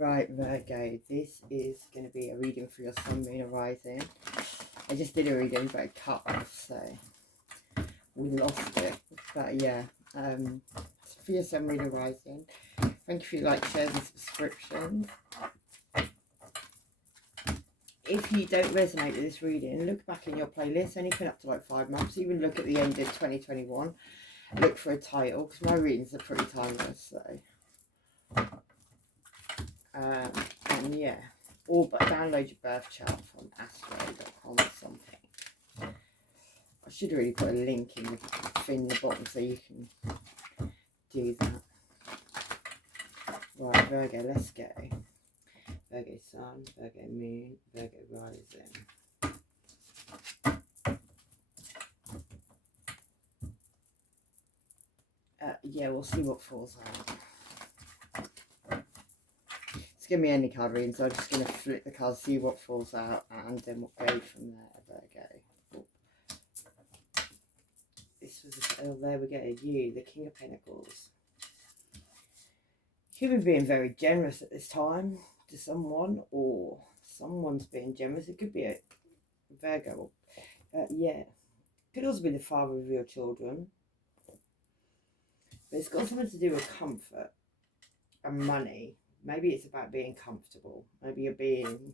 Right, Virgo, this is going to be a reading for your sun, moon, and rising. I just did a reading, but it cut off, so we lost it. But yeah, for your sun, moon, and rising, thank you for your likes, shares, and subscriptions. If you don't resonate with this reading, look back in your playlist, anything up to like 5 months, even look at the end of 2021, look for a title, because my readings are pretty timeless, so... and yeah, or but download your birth chart from astro.com or something. I should really put a link in the thing in the bottom so you can do that. Right, Virgo, let's go. Virgo sun, Virgo moon, Virgo rising. Yeah, we'll see what falls out. Give me any card reading, so I'm just going to flip the cards, see what falls out, and then we'll go from there. Virgo. Oh. This was oh, there we go. You, the King of Pentacles. You could be being very generous at this time to someone, or someone's being generous. It could be a Virgo. Yeah. Could also be the father of your children. But it's got something to do with comfort and money. Maybe it's about being comfortable. Maybe you're being,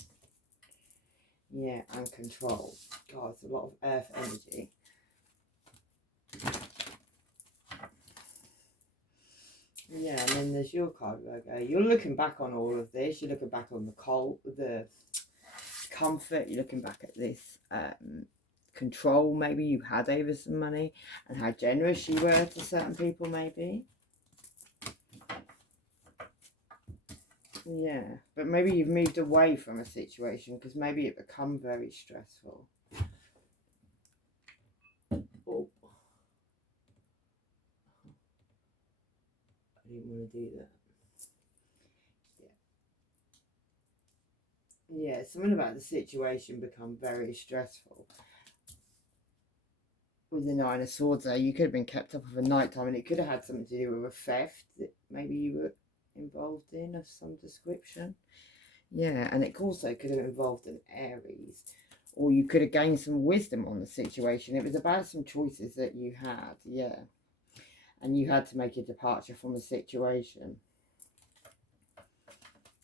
yeah, and control. God, it's a lot of earth energy. Yeah, and then there's your card, Virgo. You're looking back on all of this. You're looking back on the comfort. You're looking back at this control maybe you had over some money and how generous you were to certain people maybe. Yeah, but maybe you've moved away from a situation because maybe it become very stressful. Oh. I didn't want to do that. Yeah, something about the situation become very stressful. With the Nine of Swords there, you could have been kept up for night time, and it could have had something to do with a theft that maybe you were involved in of some description. Yeah, and it also could have involved an Aries, or you could have gained some wisdom on the situation. It was about some choices that you had, yeah, and you had to make a departure from the situation,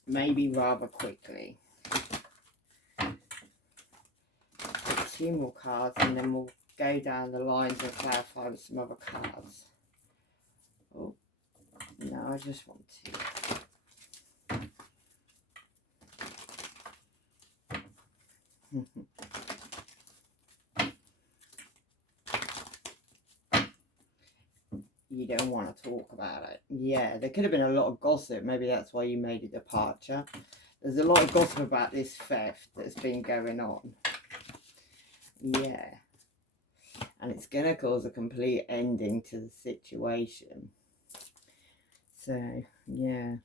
maybe rather quickly. 2 more cards, and then we'll go down the lines and clarify with some other cards. Oh, no, I just want to. You don't want to talk about it. Yeah, there could have been a lot of gossip. Maybe that's why you made a departure. There's a lot of gossip about this theft that's been going on. Yeah. And it's going to cause a complete ending to the situation. So, yeah.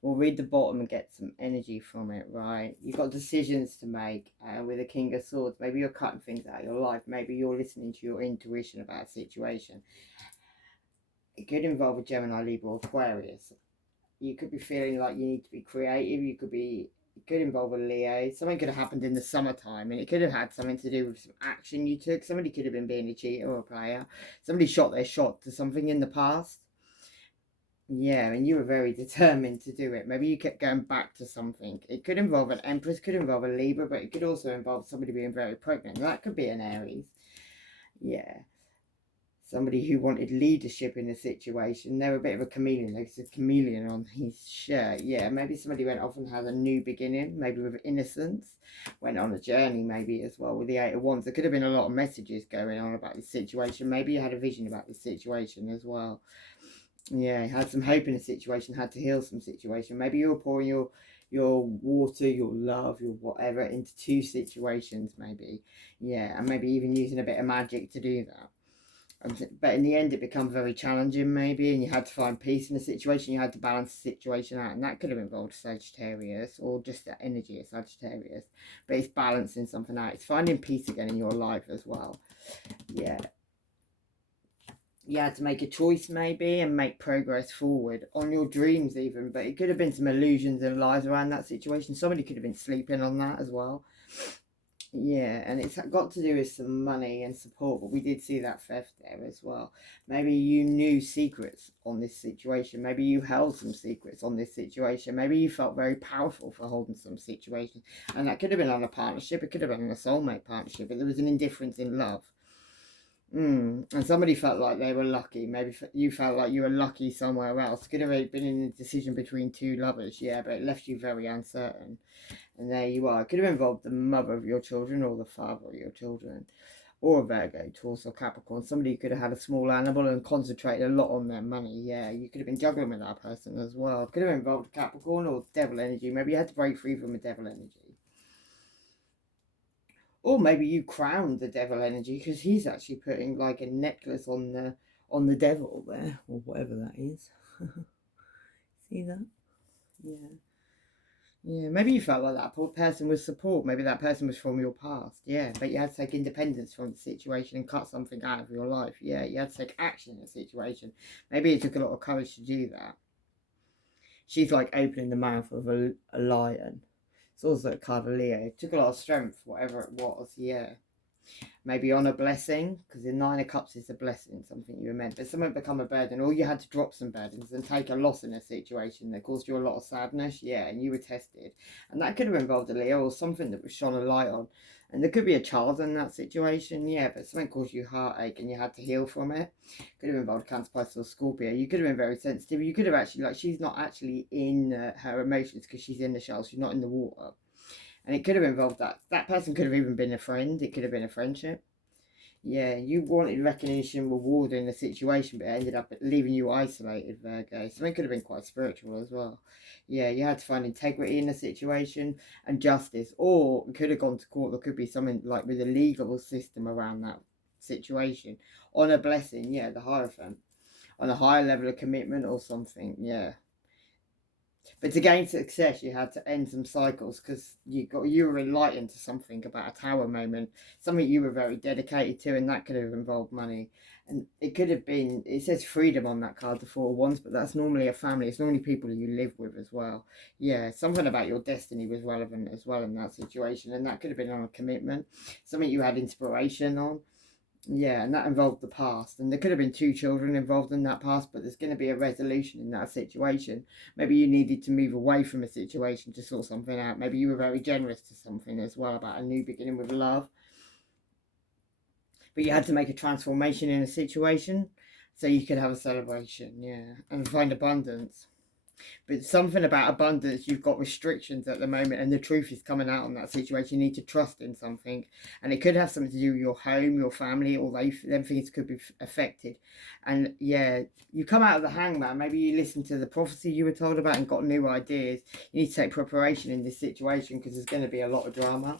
We'll read the bottom and get some energy from it, right? You've got decisions to make with the King of Swords. Maybe you're cutting things out of your life. Maybe you're listening to your intuition about a situation. It could involve a Gemini, Libra, or Aquarius. You could be feeling like you need to be creative. It could involve a Leo. Something could have happened in the summertime, and it could have had something to do with some action you took. Somebody could have been being a cheater or a player. Somebody shot their shot to something in the past. Yeah, and you were very determined to do it. Maybe you kept going back to something. It could involve an Empress, could involve a Libra, but it could also involve somebody being very pregnant. That could be an Aries. Yeah. Somebody who wanted leadership in a situation. They're a bit of a chameleon. There's a chameleon on his shirt. Yeah, maybe somebody went off and had a new beginning, maybe with innocence. Went on a journey maybe as well with the Eight of Wands. There could have been a lot of messages going on about this situation. Maybe you had a vision about this situation as well. Yeah, had some hope in a situation, had to heal some situation. Maybe you're pouring your water, your love, your whatever into 2 situations maybe. Yeah, and maybe even using a bit of magic to do that. But in the end, it becomes very challenging, maybe, and you had to find peace in the situation. You had to balance the situation out, and that could have involved Sagittarius or just the energy of Sagittarius. But it's balancing something out. It's finding peace again in your life as well. Yeah. You had to make a choice maybe and make progress forward on your dreams even, but it could have been some illusions and lies around that situation. Somebody could have been sleeping on that as well. Yeah, and it's got to do with some money and support, but we did see that theft there as well. Maybe you knew secrets on this situation. Maybe you held some secrets on this situation. Maybe you felt very powerful for holding some situation. And that could have been on a partnership. It could have been on a soulmate partnership, but there was an indifference in love. And somebody felt like they were lucky. Maybe you felt like you were lucky somewhere else. Could have been in a decision between two lovers, yeah, but it left you very uncertain. And there you are. It could have involved the mother of your children or the father of your children. Or a Virgo, Taurus or Capricorn. Somebody could have had a small animal and concentrated a lot on their money. Yeah, you could have been juggling with that person as well. Could have involved Capricorn or devil energy. Maybe you had to break free from a devil energy. Or maybe you crowned the devil energy because he's actually putting like a necklace on the devil there, or whatever that is. See that? Yeah. Yeah, maybe you felt like that person was support. Maybe that person was from your past. Yeah, but you had to take independence from the situation and cut something out of your life. Yeah, you had to take action in a situation. Maybe it took a lot of courage to do that. She's like opening the mouth of a lion. It's also a card of Leo. It took a lot of strength, whatever it was. Yeah. Maybe on a blessing, because the Nine of Cups is a blessing, something you were meant, but something become a burden, or you had to drop some burdens and take a loss in a situation that caused you a lot of sadness, yeah, and you were tested, and that could have involved a Leo or something that was shone a light on, and there could be a child in that situation, yeah, but something caused you heartache and you had to heal from it. Could have involved Cancer, Pisces or Scorpio. You could have been very sensitive. You could have actually, like, she's not actually in her emotions because she's in the shell, she's not in the water. And it could have involved that person could have even been a friend. It could have been a friendship. Yeah, you wanted recognition, reward in the situation, but it ended up leaving you isolated, Virgo. Something could have been quite spiritual as well. Yeah, you had to find integrity in the situation and justice, or it could have gone to court. There could be something like with a legal system around that situation. On a blessing, yeah, the Hierophant. On a higher level of commitment or something, yeah. But to gain success, you had to end some cycles because you were enlightened to something about a tower moment, something you were very dedicated to, and that could have involved money. And it could have been. It says freedom on that card, the Four of Wands, but that's normally a family. It's normally people you live with as well. Yeah, something about your destiny was relevant as well in that situation, and that could have been on a commitment, something you had inspiration on. Yeah, and that involved the past. And there could have been two children involved in that past, but there's going to be a resolution in that situation. Maybe you needed to move away from a situation to sort something out. Maybe you were very generous to something as well about a new beginning with love. But you had to make a transformation in a situation so you could have a celebration, yeah, and find abundance. But something about abundance, you've got restrictions at the moment, and the truth is coming out on that situation. You need to trust in something, and it could have something to do with your home, your family, or them things could be affected. And yeah, you come out of the Hangman. Maybe you listen to the prophecy you were told about and got new ideas. You need to take preparation in this situation because there's going to be a lot of drama.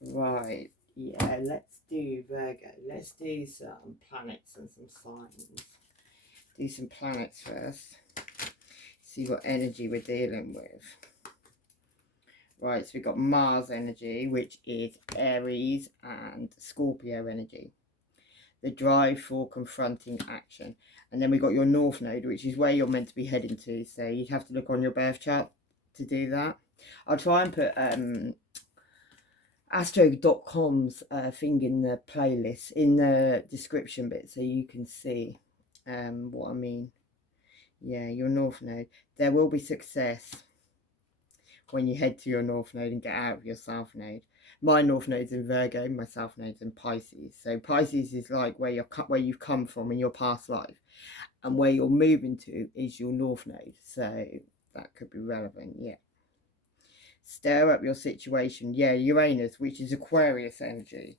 Right. Yeah, let's do Virgo. Let's do some planets and some signs. Do some planets first. See what energy we're dealing with. Right, so we've got Mars energy, which is Aries and Scorpio energy. The drive for confronting action. And then we've got your North Node, which is where you're meant to be heading to. So you'd have to look on your birth chart to do that. I'll try and put astro.com's thing in the playlist, in the description bit, so you can see what I mean. Yeah, your North Node. There will be success when you head to your North Node and get out of your South Node. My North Node's in Virgo, my South Node's in Pisces. So Pisces is like where you've come from in your past life, and where you're moving to is your North Node. So that could be relevant, yeah. Stir up your situation. Yeah, Uranus, which is Aquarius energy.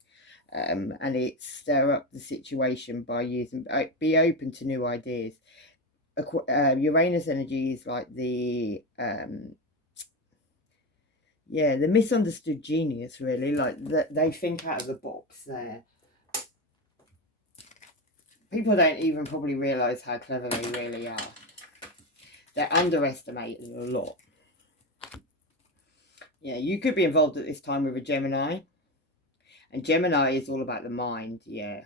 And it's stir up the situation by using, be open to new ideas. Uranus energy is like the the misunderstood genius, really. Like they think out of the box there. People don't even probably realise how clever they really are. They're underestimated a lot. Yeah, you could be involved at this time with a Gemini. And Gemini is all about the mind, yeah.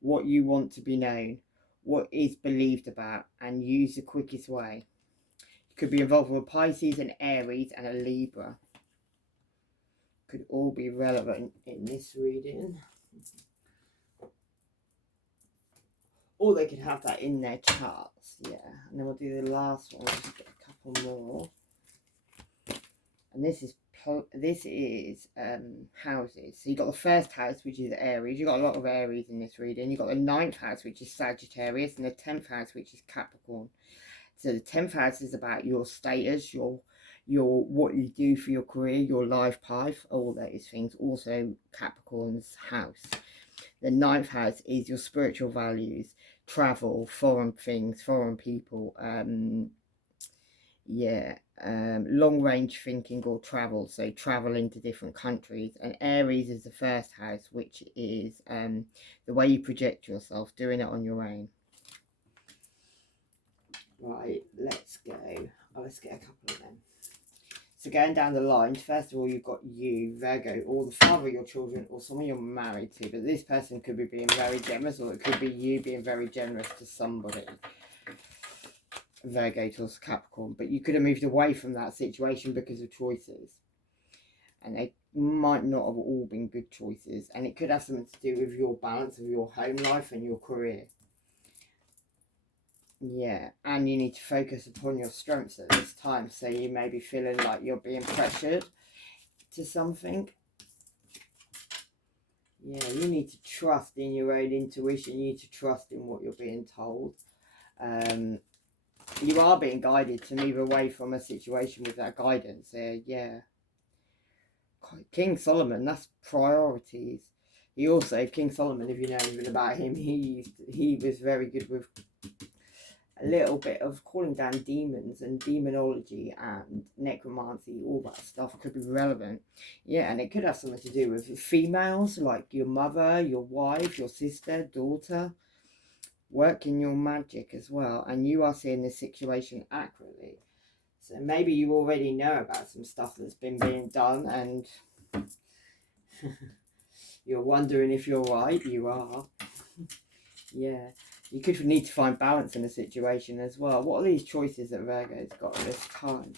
what you want to be known, what is believed about, and use the quickest way. You could be involved with a Pisces, an Aries, and a Libra. Could all be relevant in this reading. Or they could have that in their charts, yeah. And then we'll do the last one. We'll just get a couple more. And this is houses. So you got the first house, which is Aries. You got a lot of Aries in this reading. You got the 9th house, which is Sagittarius, and the 10th house, which is Capricorn. So the 10th house is about your status, your what you do for your career, your life path, all those things. Also Capricorn's house. The 9th house is your spiritual values, travel, foreign things, foreign people, long range thinking or travel, so travel into different countries. And Aries is the first house, which is the way you project yourself, doing it on your own. Right, let's go. Let's get a couple of them. So going down the line, first of all, you've got you, Virgo, or the father of your children, or someone you're married to. But this person could be being very generous, or it could be you being very generous to somebody. Virgo to Capricorn. But you could have moved away from that situation because of choices. And they might not have all been good choices. And it could have something to do with your balance of your home life and your career. Yeah, and you need to focus upon your strengths at this time. So you may be feeling like you're being pressured to something. Yeah, you need to trust in your own intuition. You need to trust in what you're being told. You are being guided to move away from a situation with that guidance. Yeah. King Solomon, that's priorities. He also, King Solomon, if you know anything about him, he was very good with a little bit of calling down demons and demonology and necromancy. All that stuff could be relevant. Yeah, and it could have something to do with females, like your mother, your wife, your sister, daughter. Working your magic as well, and you are seeing this situation accurately. So maybe you already know about some stuff that's been being done, and you're wondering if you're right. You are. Yeah. You could need to find balance in a situation as well. What are these choices that Virgo's got at this time?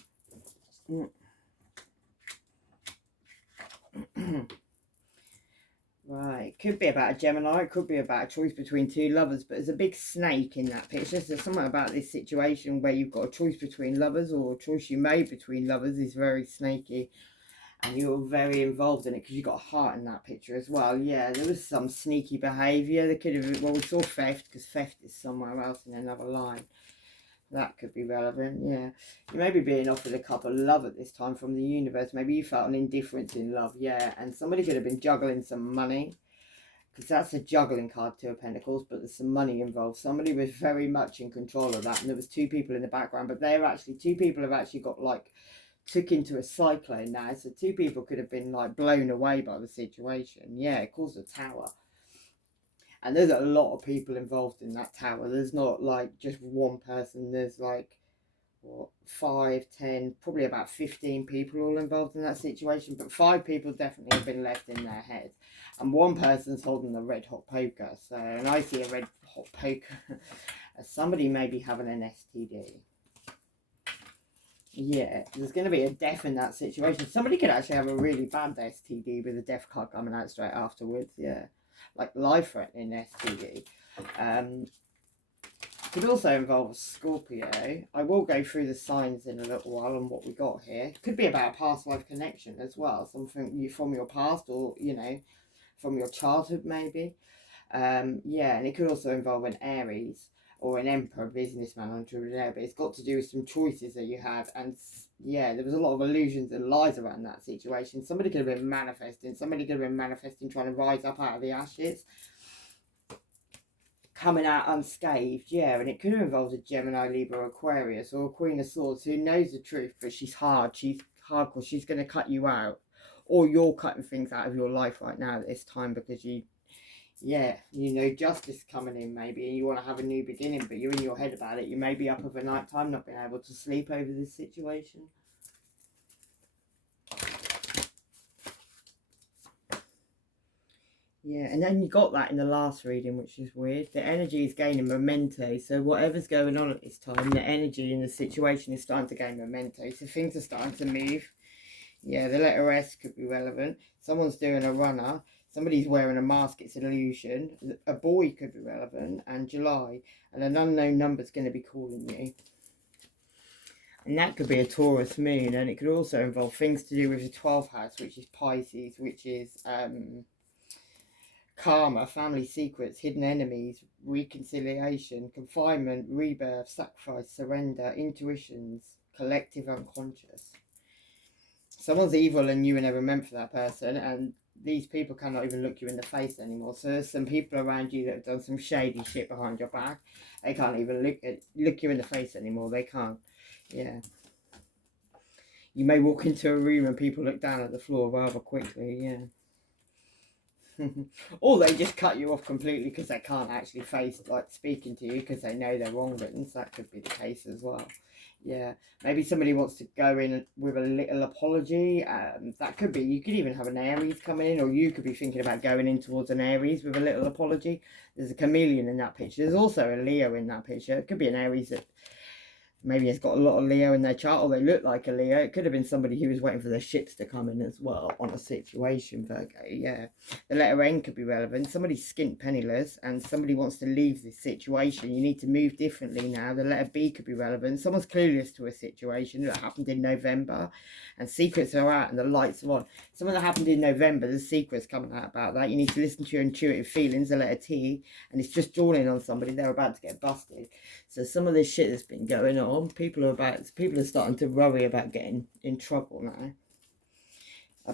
Right, could be about a Gemini, it could be about a choice between two lovers, but there's a big snake in that picture. So something about this situation where you've got a choice between lovers, or a choice you made between lovers is very snaky, and you're very involved in it because you've got a heart in that picture as well. Yeah, there was some sneaky behaviour. They could have, well, we saw theft, because theft is somewhere else in another line. That could be relevant, yeah. You may be being offered a couple of love at this time from the universe. Maybe you felt an indifference in love, yeah. And somebody could have been juggling some money, because that's a juggling card, 2 of Pentacles, but there's some money involved. Somebody was very much in control of that, and there was 2 people in the background, but they're actually, 2 people have actually got, like, took into a cyclone now. So 2 people could have been, like, blown away by the situation. Yeah, it caused a tower. And there's a lot of people involved in that tower. There's not like just one person. There's like, what, 5, 10, probably about 15 people all involved in that situation. But 5 people definitely have been left in their head. And one person's holding a red hot poker. So, and I see a red hot poker as somebody may be having an STD. Yeah, there's going to be a death in that situation. Somebody could actually have a really bad STD with a death card coming out straight afterwards. Yeah. Like life-threatening STD. Could also involve a Scorpio. I will go through the signs in a little while on what we got here. Could be about a past life connection as well. Something you from your past, or, you know, from your childhood maybe. Yeah, and it could also involve an Aries or an Emperor, businessman, entrepreneur, but it's got to do with some choices that you had. And yeah, there was a lot of illusions and lies around that situation. Somebody could have been manifesting. Somebody could have been manifesting, trying to rise up out of the ashes, coming out unscathed. Yeah, and it could have involved a Gemini, Libra, Aquarius, or a Queen of Swords who knows the truth, but she's hard. She's hardcore. She's going to cut you out, or you're cutting things out of your life right now at this time because you, yeah, you know, justice coming in maybe, and you want to have a new beginning, but you're in your head about it. You may be up over night time, not being able to sleep over this situation. Yeah, and then you got that in the last reading, which is weird. The energy is gaining memento. So whatever's going on at this time, the energy in the situation is starting to gain memento. So things are starting to move. Yeah, the letter S could be relevant. Someone's doing a runner. Somebody's wearing a mask. It's an illusion. A boy could be relevant. And July. And an unknown number's going to be calling you. And that could be a Taurus moon. And it could also involve things to do with the 12th house, which is Pisces, which is karma, family secrets, hidden enemies, reconciliation, confinement, rebirth, sacrifice, surrender, intuitions, collective unconscious. Someone's evil and you were never meant for that person, and these people cannot even look you in the face anymore. So there's some people around you that have done some shady shit behind your back. They can't even look you in the face anymore. They can't. Yeah. You may walk into a room and people look down at the floor rather quickly. Yeah. Or they just cut you off completely because they can't actually face like speaking to you because they know they're wrong ones. That could be the case as well. Yeah, maybe somebody wants to go in with a little apology. That could be, you could even have an Aries coming in, or you could be thinking about going in towards an Aries with a little apology. There's a chameleon in that picture. There's also a Leo in that picture. It could be an Aries that maybe has got a lot of Leo in their chart, or they look like a Leo. It could have been somebody who was waiting for their ships to come in as well on a situation, Virgo. Yeah. The letter N could be relevant. Somebody's skint penniless and somebody wants to leave this situation. You need to move differently now. The letter B could be relevant. Someone's clueless to a situation that happened in November and secrets are out and the lights are on. Something that happened in November, there's secrets coming out about that. You need to listen to your intuitive feelings, the letter T, and it's just dawning on somebody they're about to get busted. So some of this shit that's been going on, people are starting to worry about getting in trouble now.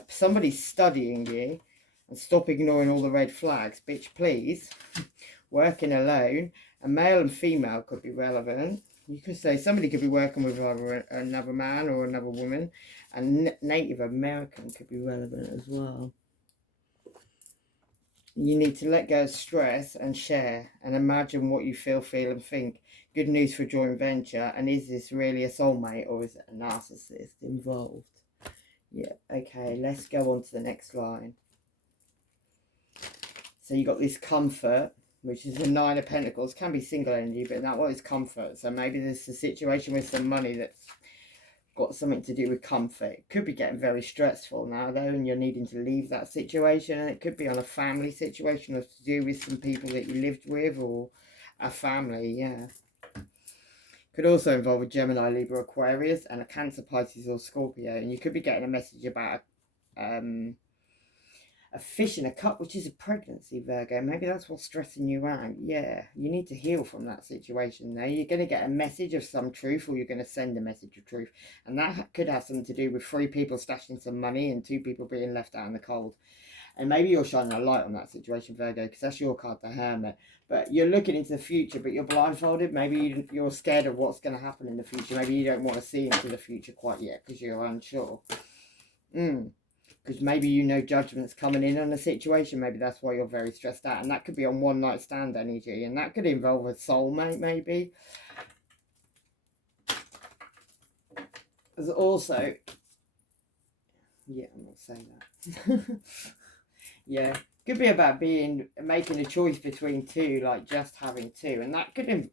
Somebody's studying you, and stop ignoring all the red flags, bitch, please. Working alone. A male and female could be relevant. You could say somebody could be working with another man or another woman, and Native American could be relevant as well. You need to let go of stress and share and imagine what you feel and think. Good news for joint venture. And is this really a soulmate or is it a narcissist involved? Yeah, okay, let's go on to the next line. So you got this comfort, which is the Nine of Pentacles. Can be single energy, but that one is comfort. So maybe there's a situation with some money that's got something to do with comfort. It could be getting very stressful now though, and you're needing to leave that situation, and it could be on a family situation or to do with some people that you lived with or a family. Yeah, could also involve a Gemini, Libra, Aquarius, and a Cancer, Pisces, or Scorpio. And you could be getting a message about a fish in a cup, which is a pregnancy, Virgo. Maybe that's what's stressing you out. Yeah, you need to heal from that situation now. You're going to get a message of some truth, or you're going to send a message of truth. And that could have something to do with 3 people stashing some money and 2 people being left out in the cold. And maybe you're shining a light on that situation, Virgo, because that's your card, the Hermit. But you're looking into the future, but you're blindfolded. Maybe you're scared of what's going to happen in the future. Maybe you don't want to see into the future quite yet because you're unsure. Because maybe you know judgment's coming in on a situation. Maybe that's why you're very stressed out. And that could be on one night stand energy. And that could involve a soulmate, maybe. There's also... yeah, I'm not saying that. Yeah. Could be about making a choice between 2, like just having 2. And that could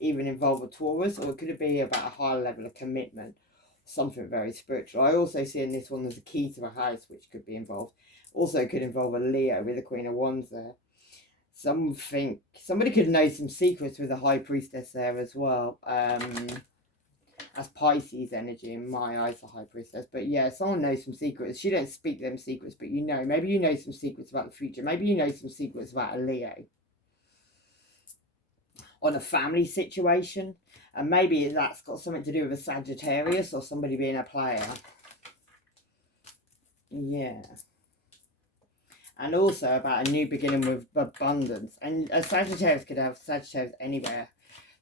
even involve a Taurus. Or it could be about a higher level of commitment. Something very spiritual. I also see in this one there's a key to a house which could be involved. Also could involve a Leo with the Queen of Wands there. Somebody could know some secrets with a High Priestess there as well. That's Pisces energy in my eyes, the High Priestess. But yeah, someone knows some secrets. She don't speak them secrets, but you know. Maybe you know some secrets about the future. Maybe you know some secrets about a Leo. On a family situation. And maybe that's got something to do with a Sagittarius or somebody being a player. Yeah. And also about a new beginning with abundance. And a Sagittarius could have Sagittarius anywhere,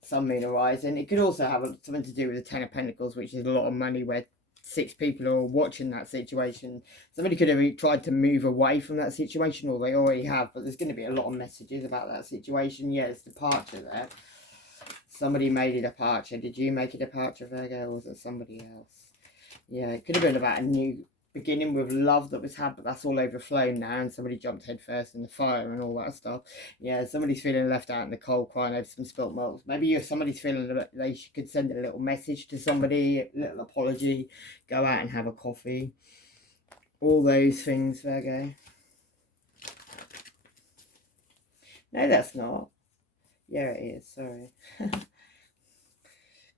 Sun, Moon, Horizon. It could also have something to do with the Ten of Pentacles, which is a lot of money where 6 people are watching that situation. Somebody could have tried to move away from that situation, or they already have, but there's going to be a lot of messages about that situation. Yeah, it's departure there. Somebody made a departure. Did you make a departure, Virgo, or was it somebody else? Yeah, it could have been about a new beginning with love that was had, but that's all overflown now, and somebody jumped head first in the fire and all that stuff. Yeah, somebody's feeling left out in the cold, crying over some spilt milk. Maybe if somebody's feeling that they could send a little message to somebody, a little apology, go out and have a coffee. All those things, Virgo. No, that's not. Yeah, it is, sorry.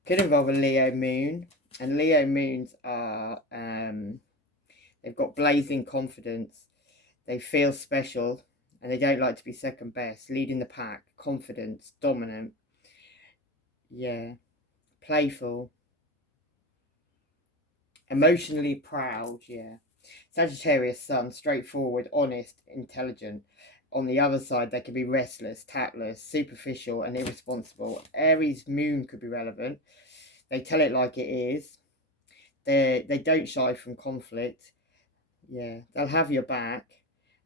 Could involve a Leo moon, and Leo moons are they've got blazing confidence, they feel special, and they don't like to be second best, leading the pack, confidence, dominant, yeah, playful, emotionally proud, yeah. Sagittarius sun, straightforward, honest, intelligent. On the other side, they could be restless, tactless, superficial, and irresponsible. Aries moon could be relevant. They tell it like it is. They don't shy from conflict. Yeah, they'll have your back,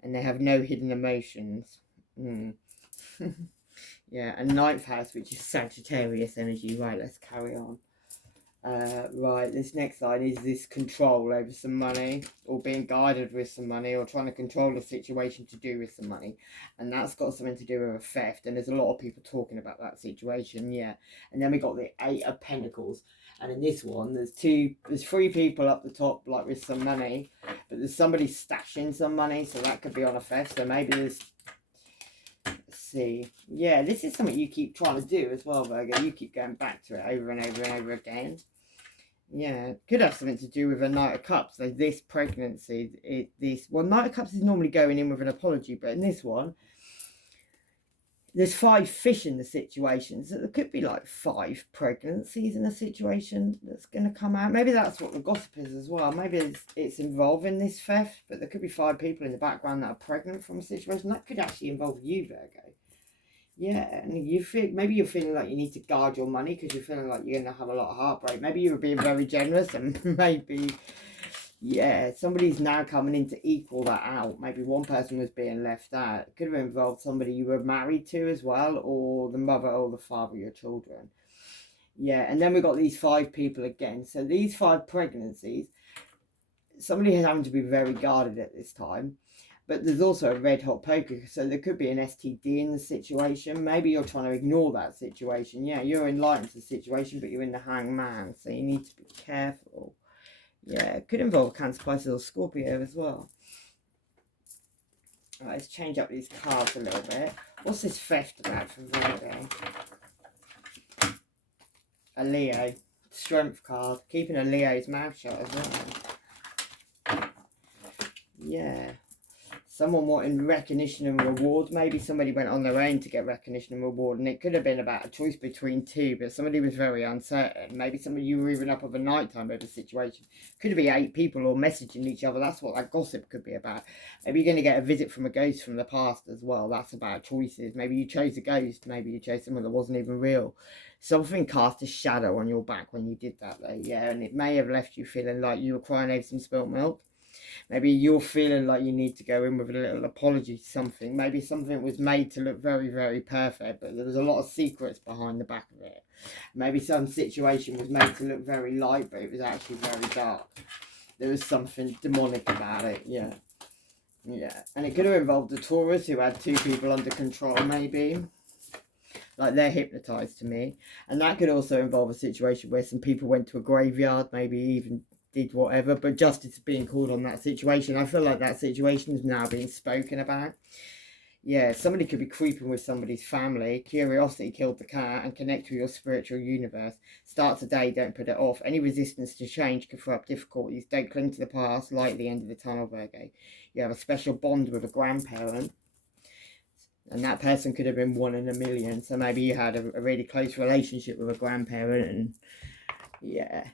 and they have no hidden emotions. Yeah, and ninth house, which is Sagittarius energy. Right, let's carry on. Right, this next line is this control over some money, or being guided with some money, or trying to control a situation to do with some money, and that's got something to do with a theft, and there's a lot of people talking about that situation, yeah. And then we got the 8 of Pentacles, and in this one there's 3 people up the top, like with some money, but there's somebody stashing some money, so that could be on a theft. So maybe there's, let's see, yeah, this is something you keep trying to do as well, Virgo. You keep going back to it over and over and over again. Yeah, could have something to do with a Knight of Cups. So this pregnancy, well, Knight of Cups is normally going in with an apology, but in this one, there's 5 fish in the situation. So there could be like 5 pregnancies in a situation that's going to come out. Maybe that's what the gossip is as well. Maybe it's involving this theft, but there could be 5 people in the background that are pregnant from a situation. That could actually involve you, Virgo. Yeah, and you feel, maybe you're feeling like you need to guard your money because you're feeling like you're going to have a lot of heartbreak. Maybe you were being very generous, and maybe, yeah, somebody's now coming in to equal that out. Maybe one person was being left out. It could have involved somebody you were married to as well, or the mother or the father of your children. Yeah, and then we've got these 5 people again. So these 5 pregnancies, somebody is having to be very guarded at this time. But there's also a red hot poker, so there could be an STD in the situation. Maybe you're trying to ignore that situation. Yeah, you're enlightened to the situation, but you're in the hangman, so you need to be careful. Yeah, it could involve Cancer, Pisces, or Scorpio as well. All right, let's change up these cards a little bit. What's this theft about for Virgo? A Leo. Strength card. Keeping a Leo's mouth shut as well. Yeah. Someone wanting recognition and reward. Maybe somebody went on their own to get recognition and reward, and it could have been about a choice between 2, but somebody was very uncertain. Maybe somebody, you were even up of a night time over the situation. Could be 8 people all messaging each other. That's what that gossip could be about. Maybe you're going to get a visit from a ghost from the past as well. That's about choices. Maybe you chose a ghost. Maybe you chose someone that wasn't even real. Something cast a shadow on your back when you did that though. Yeah, and it may have left you feeling like you were crying over some spilt milk. Maybe you're feeling like you need to go in with a little apology to something. Maybe something was made to look very, very perfect, but there was a lot of secrets behind the back of it. Maybe some situation was made to look very light, but it was actually very dark. There was something demonic about it, yeah. Yeah, and it could have involved a Taurus who had 2 people under control, maybe. Like, they're hypnotised to me. And that could also involve a situation where some people went to a graveyard, maybe even did whatever, but justice is being called on that situation. I feel like that situation is now being spoken about. Yeah, somebody could be creeping with somebody's family. Curiosity killed the cat, and connect with your spiritual universe. Start today, don't put it off. Any resistance to change can throw up difficulties. Don't cling to the past, light at the end of the tunnel, Virgo. You have a special bond with a grandparent, and that person could have been 1 in a million. So maybe you had a really close relationship with a grandparent, and yeah.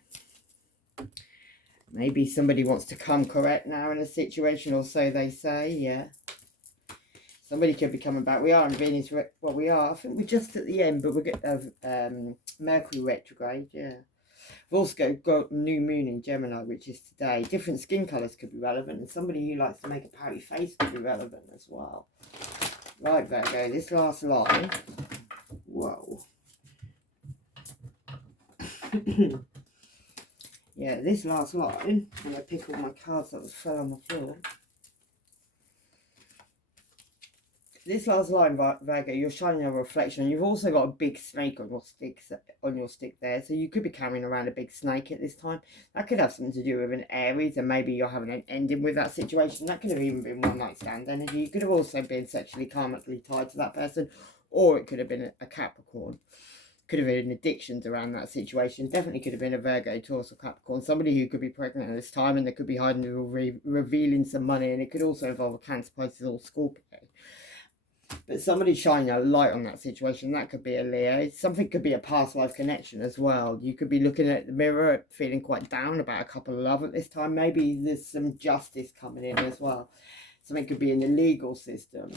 Maybe somebody wants to come correct now in a situation, or so they say, yeah. Somebody could be coming back. We are in Venus, well, we are. I think we're just at the end, but we're getting Mercury retrograde, yeah. We've also got new moon in Gemini, which is today. Different skin colours could be relevant, and somebody who likes to make a pouty face could be relevant as well. Right, Virgo, this last line. Whoa. Yeah, this last line, when I pick all my cards that fell on the floor. This last line, Virgo, you're shining a reflection. You've also got a big snake on your stick there, so you could be carrying around a big snake at this time. That could have something to do with an Aries, and maybe you're having an ending with that situation. That could have even been one night stand energy. You could have also been sexually karmically tied to that person, or it could have been a Capricorn. Could have been addictions around that situation. Definitely could have been a Virgo, Taurus, or Capricorn. Somebody who could be pregnant at this time, and they could be hiding or revealing some money, and it could also involve a Cancer, Pisces, or Scorpio. But somebody shining a light on that situation. That could be a Leo. Something could be a past life connection as well. You could be looking at the mirror, feeling quite down about a couple of love at this time. Maybe there's some justice coming in as well. Something could be in the legal system.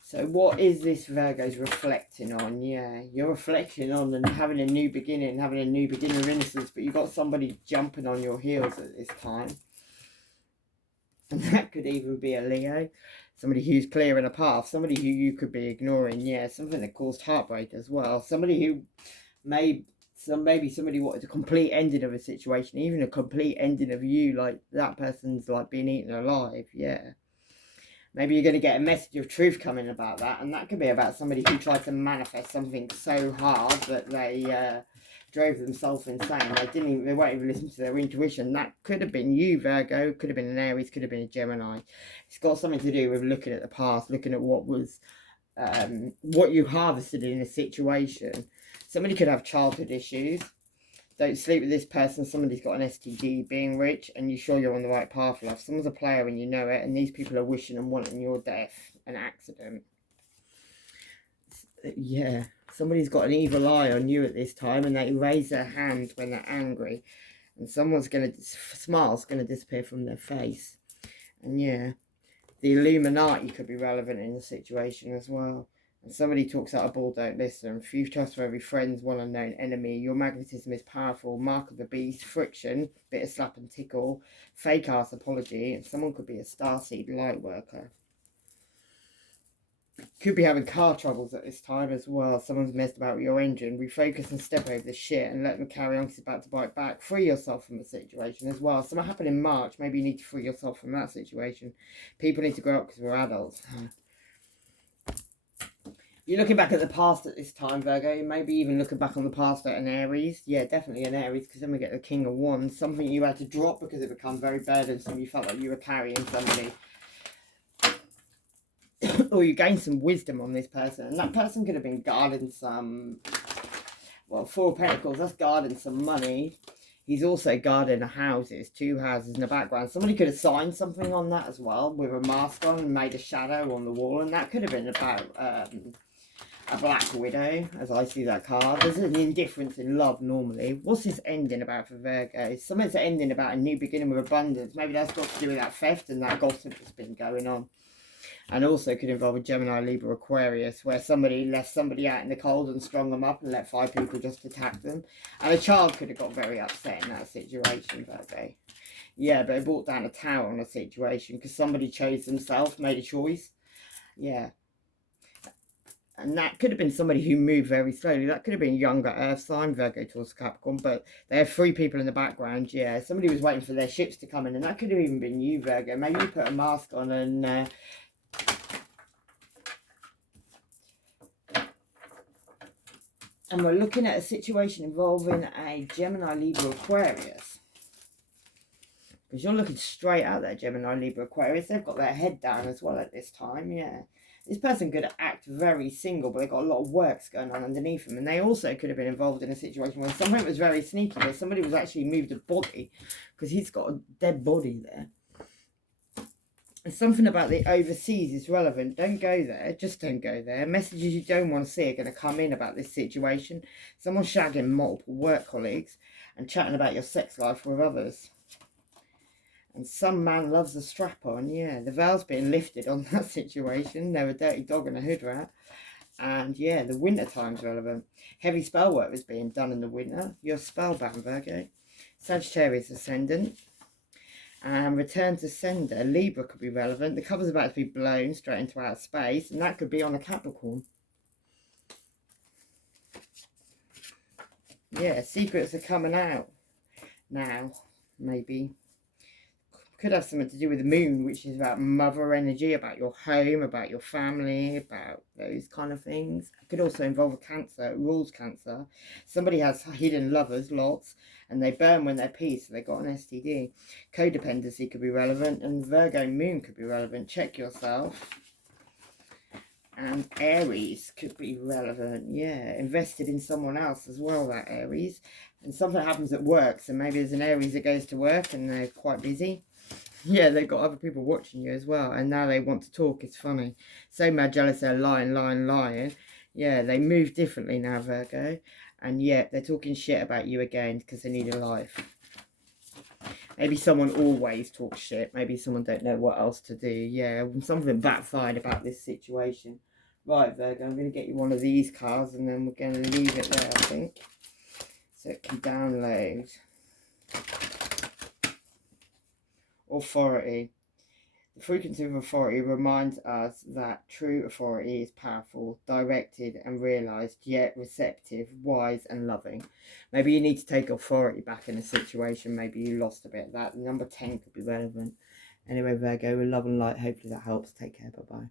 So what is this Virgo's reflecting on? Yeah, you're reflecting on and having a new beginning, having a new beginning of innocence, but you've got somebody jumping on your heels at this time. And that could even be a Leo. Somebody who's clearing a path. Somebody who you could be ignoring. Yeah, something that caused heartbreak as well. Somebody who maybe somebody wanted a complete ending of a situation. Even a complete ending of you. Like that person's like being eaten alive. Yeah. Maybe you're going to get a message of truth coming about that. And that could be about somebody who tried to manifest something so hard that they drove themselves insane. They won't even listen to their intuition. That could have been you, Virgo. Could have been an Aries. Could have been a Gemini. It's got something to do with looking at the past, looking at what was, what you harvested in a situation. Somebody could have childhood issues. Don't sleep with this person. Somebody's got an STD, being rich, and you're sure you're on the right path, love. Someone's a player and you know it, and these people are wishing and wanting your death, an accident. Yeah. Somebody's got an evil eye on you at this time, and they raise their hand when they're angry. And someone's smile's going to disappear from their face. And yeah, the Illuminati could be relevant in the situation as well. And somebody talks out a ball, don't listen. Few trustworthy friends, one unknown enemy. Your magnetism is powerful. Mark of the beast, friction, bit of slap and tickle, fake ass apology. And someone could be a starseed light worker. Could be having car troubles at this time as well. Someone's messed about with your engine. Refocus and step over the shit and let them carry on because it's about to bite back. Free yourself from the situation as well. Something happened in March. Maybe you need to free yourself from that situation. People need to grow up because we're adults. You're looking back at the past at this time, Virgo. Maybe even looking back on the past at an Aries. Yeah, definitely an Aries, because then we get the King of Wands. Something you had to drop because it became very burdensome. You felt like you were carrying somebody. Or you gain some wisdom on this person. And that person could have been guarding some... Well, 4 of Pentacles, that's guarding some money. He's also guarding the houses, 2 houses in the background. Somebody could have signed something on that as well, with a mask on and made a shadow on the wall. And that could have been about a Black Widow, as I see that card. There's an indifference in love normally. What's this ending about for Virgo? Something's ending about a new beginning with abundance. Maybe that's got to do with that theft and that gossip that's been going on. And also could involve a Gemini, Libra, Aquarius, where somebody left somebody out in the cold and strung them up and let 5 people just attack them. And a child could have got very upset in that situation that day. Yeah, but it brought down a tower on a situation because somebody chose themselves, made a choice. Yeah. And that could have been somebody who moved very slowly. That could have been younger Earth sign, Virgo, Taurus, Capricorn. But they have 3 people in the background, yeah. Somebody was waiting for their ships to come in. And that could have even been you, Virgo. Maybe you put a mask on and... And we're looking at a situation involving a Gemini, Libra, Aquarius. Because you're looking straight at that Gemini, Libra, Aquarius. They've got their head down as well at this time, yeah. This person could act very single, but they've got a lot of works going on underneath them. And they also could have been involved in a situation where something was very sneaky, where somebody was actually moved a body. Because he's got a dead body there. And something about the overseas is relevant. Don't go there. Just don't go there. Messages you don't want to see are going to come in about this situation. Someone shagging multiple work colleagues and chatting about your sex life with others. And some man loves a strap-on. Yeah, the veil's being lifted on that situation. They're a dirty dog and a hood rat. And yeah, the winter time's relevant. Heavy spell work is being done in the winter. You're spellbound, Virgo. Sagittarius ascendant. And return to sender, Libra could be relevant. The cover's about to be blown straight into outer space, and that could be on a Capricorn. Yeah, secrets are coming out. now, maybe. Could have something to do with the moon, which is about mother energy, about your home, about your family, about those kind of things. It could also involve a cancer, it rules cancer. Somebody has hidden lovers, lots, and they burn when they're peace, so they got an STD. Codependency could be relevant, and Virgo moon could be relevant. Check yourself. And Aries could be relevant. Yeah, invested in someone else as well, that Aries. And something happens at work, so maybe there's an Aries that goes to work and they're quite busy. Yeah, they've got other people watching you as well, and now they want to talk. It's funny. So mad jealous, they're lying. Yeah, they move differently now, Virgo. And yet they're talking shit about you again because they need a life. Maybe someone always talks shit. Maybe someone don't know what else to do. Yeah, something backfired about this situation. Right, Virgo, I'm going to get you one of these cards and then we're going to leave it there, I think. So it can download. Authority. The frequency of authority reminds us that true authority is powerful, directed and realised, yet receptive, wise and loving. Maybe you need to take authority back in a situation. Maybe you lost a bit of that. Number 10 could be relevant. Anyway, Virgo, with love and light, hopefully that helps. Take care. Bye-bye.